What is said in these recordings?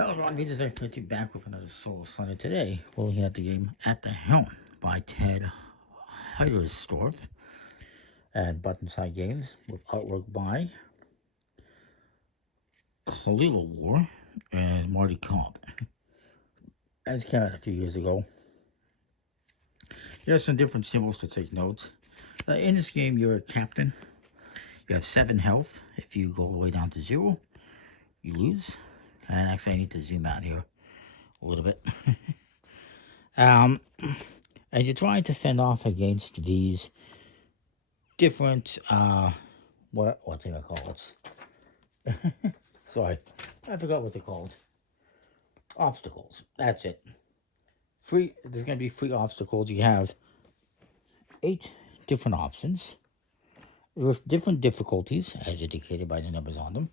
Hello everyone, this is Activity back with another Solo Sunday. Today, we're looking at the game At the Helm by Ted Heiderstorff and Buttonside Games with artwork by Khalil War and Marty Cobb. As came out a few years ago, there are some different symbols to take notes. In this game, you're a captain. You have 7 health. If you go all the way down to 0, you lose. And actually, I need to zoom out here a little bit. And you're trying to fend off against these different, what do I call it? Sorry, I forgot what they're called. Obstacles, that's it. There's going to be 3 obstacles. You have 8 different options with different difficulties, as indicated by the numbers on them.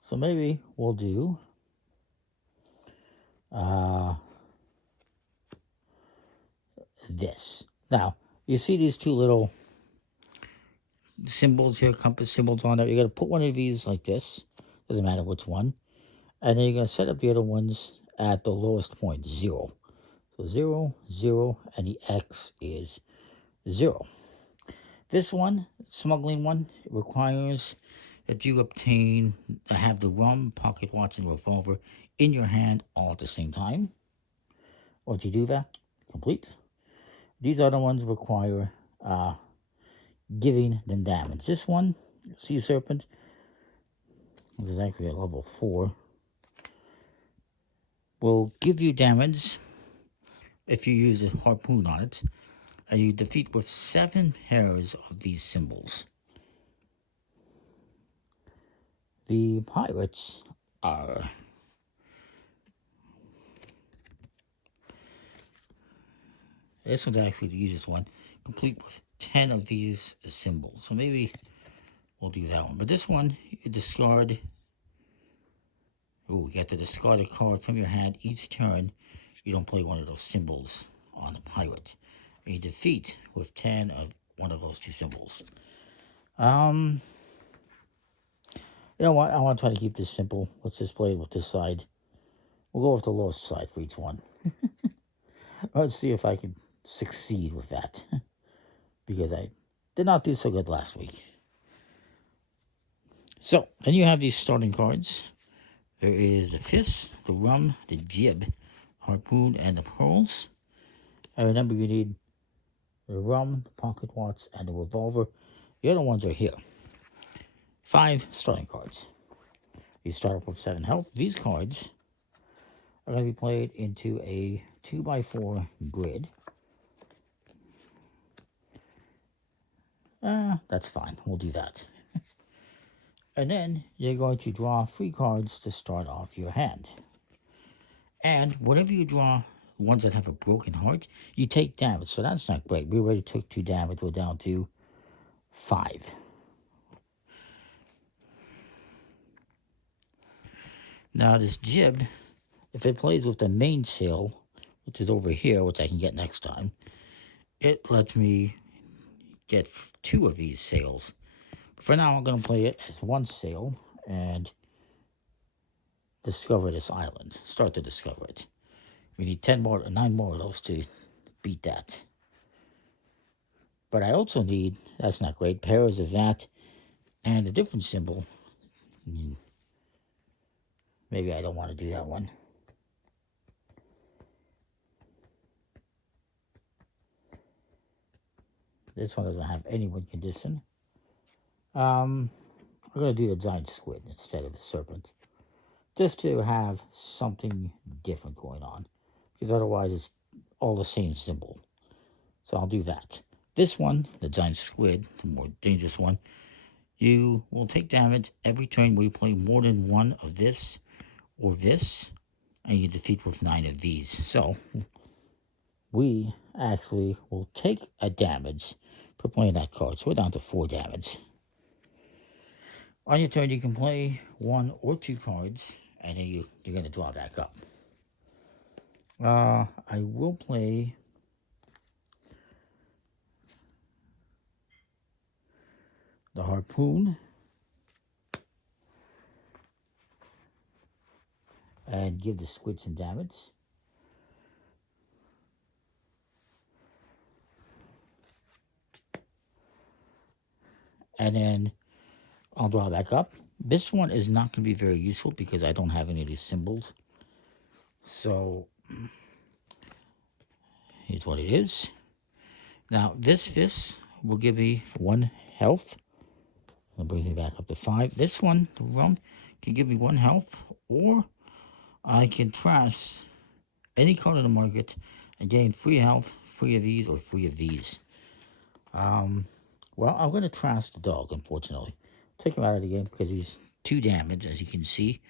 So maybe we'll do this. Now, you see these 2 little symbols here, compass symbols on there. You're going to put one of these like this. Doesn't matter which one. And then you're going to set up the other ones at the lowest point, 0. So 0, 0, and the X is 0. This one, smuggling one, requires that you have the rum, pocket watch, and revolver in your hand all at the same time. Once you do that, complete. These other ones require giving them damage. This one, Sea Serpent, which is actually at level 4, will give you damage if you use a harpoon on it, and you defeat with 7 pairs of these symbols. The pirates are this one's actually the easiest one, complete with 10 of these symbols. So maybe we'll do that one. But this one, you discard. You have to discard a card from your hand each turn. You don't play one of those symbols on the pirate. And you defeat with 10 of one of those 2 symbols. You know what? I want to try to keep this simple. Let's just play it with this side. We'll go with the lowest side for each one. Let's see if I can succeed with that. Because I did not do so good last week. So, then you have these starting cards. There is the fist, the rum, the jib, harpoon, and the pearls. And remember, you need the rum, the pocket watch, and the revolver. The other ones are here. 5 starting cards. You start off with 7 health. These cards are going to be played into a 2x4 grid. That's fine. We'll do that. And then you're going to draw 3 cards to start off your hand. And whenever you draw ones that have a broken heart, you take damage. So that's not great. We already took 2 damage. We're down to 5. Now this jib, if it plays with the main sail, which is over here, which I can get next time, it lets me get 2 of these sails. For now, I'm going to play it as 1 sail and discover this island. Start to discover it. We need 9 more of those to beat that. But I also need, that's not great, pairs of that and a different symbol. Maybe I don't want to do that one. This one doesn't have any win condition. I'm going to do the giant squid instead of the serpent. Just to have something different going on. Because otherwise it's all the same symbol. So I'll do that. This one, the giant squid, the more dangerous one, you will take damage every turn where you play more than 1 of this or this, and you defeat with 9 of these. So we actually will take a damage for playing that card. So we're down to 4 damage. On your turn, you can play 1 or 2 cards, and then you're going to draw back up. I will play the harpoon and give the squid some damage. And then I'll draw back up. This one is not going to be very useful because I don't have any of these symbols. So here's what it is. Now this fist will give me 1 health. That brings me back up to 5. This one, the rum, can give me 1 health, or I can press any card in the market and gain 3 health, 3 of these, or 3 of these. Well, I'm going to trash the dog, unfortunately. Take him out of the game because he's 2 damage, as you can see.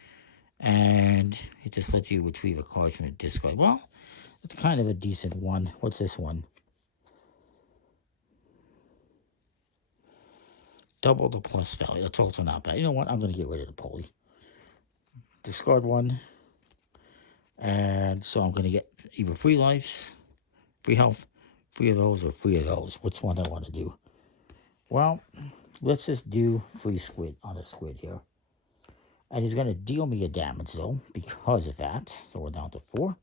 And it just lets you retrieve a card from the discard. Well, it's kind of a decent one. What's this one? Double the plus value. That's also not bad. You know what? I'm going to get rid of the pulley. Discard 1. And so I'm going to get either 3 lives, 3 health, 3 of those, or 3 of those. Which one I want to do? Well, let's just do 3 squid on a squid here. And he's going to deal me a damage, though, because of that. So we're down to 4.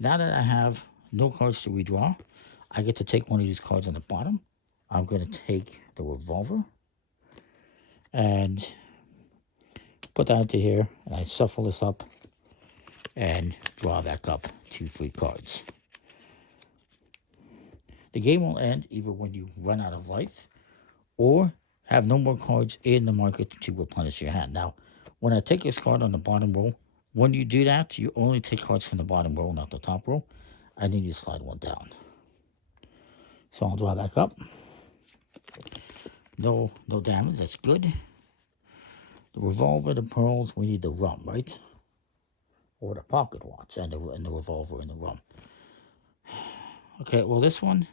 Now that I have no cards to redraw, I get to take one of these cards on the bottom. I'm going to take the revolver and put that into here. And I shuffle this up and draw back up 2, 3 cards. The game will end either when you run out of life or have no more cards in the market to replenish your hand. Now, when I take this card on the bottom row, when you do that, you only take cards from the bottom row, not the top row. I need you to slide 1 down. So I'll draw back up. No damage, that's good. The revolver, the pearls, we need the rum, right? Or the pocket watch and the revolver and the rum. Okay, well this one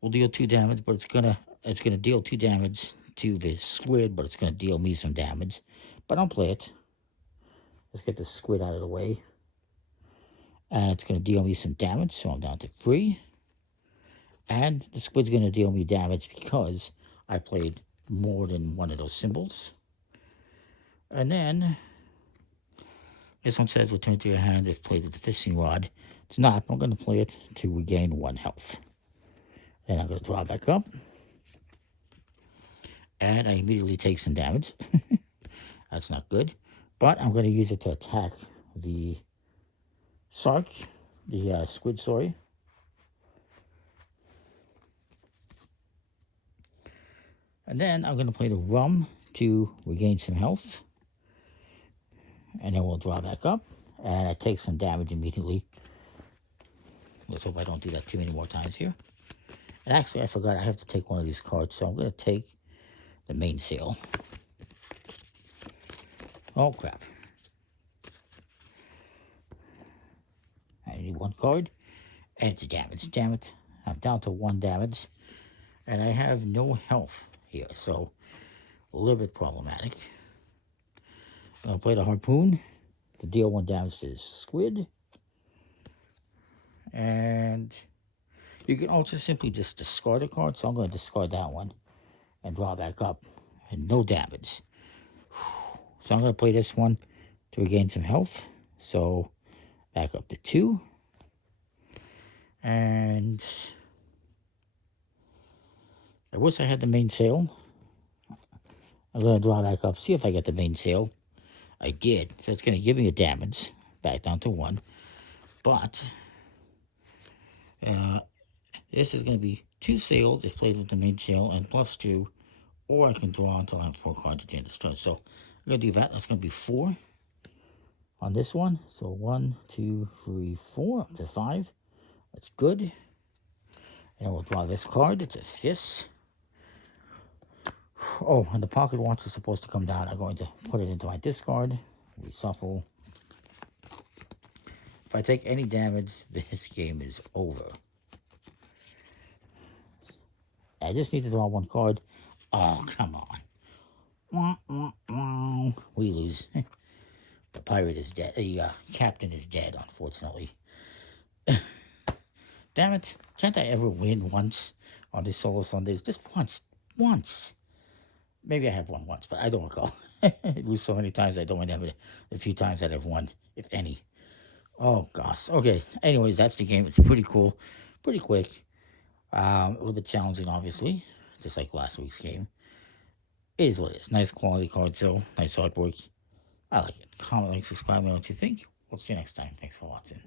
will deal 2 damage, but it's gonna deal 2 damage to the squid, but it's gonna deal me some damage. But I'll play it. Let's get the squid out of the way. And it's gonna deal me some damage, so I'm down to 3. And the squid's gonna deal me damage because I played more than one of those symbols. And then this one says return to your hand if played with the fishing rod. It's not. I'm going to play it to regain 1 health. Then I'm going to draw back up. And I immediately take some damage. That's not good. But I'm going to use it to attack the shark. The squid, sorry. And then I'm going to play the rum to regain some health. And then we'll draw back up. And I take some damage immediately. Let's hope I don't do that too many more times here. And actually, I forgot I have to take one of these cards. So I'm going to take the mainsail. Oh, crap. I need 1 card. And it's damage. Damn it. I'm down to 1 damage. And I have no health here. So a little bit problematic. I'm going to play the harpoon to deal 1 damage to the squid. And you can also simply just discard a card. So I'm going to discard that one and draw back up. And no damage. So I'm going to play this one to regain some health. So back up to 2. And I wish I had the mainsail. I'm going to draw back up, see if I get the mainsail. I did. So it's going to give me a damage. Back down to 1. But this is going to be 2 sails if played with the mainsail and plus 2. Or I can draw until I have 4 cards at the end of the turn. So I'm going to do that. That's going to be 4 on this one. So 1, 2, 3, 4 up to 5. That's good. And we'll draw this card. It's a fist. Oh, and the pocket watch is supposed to come down. I'm going to put it into my discard. Reshuffle. If I take any damage, this game is over. I just need to draw 1 card. Oh, come on. We lose. The pirate is dead. The captain is dead, unfortunately. Damn it. Can't I ever win once on these solo Sundays? Just once. Once. Maybe I have won once, but I don't recall. I lose so many times, I don't remember the few times that I've won, if any. Oh, gosh. Okay. Anyways, that's the game. It's pretty cool. Pretty quick. A little bit challenging, obviously, just like last week's game. It is what it is. Nice quality cards, though. Nice artwork. I like it. Comment, like, subscribe, me what you think. We'll see you next time. Thanks for watching.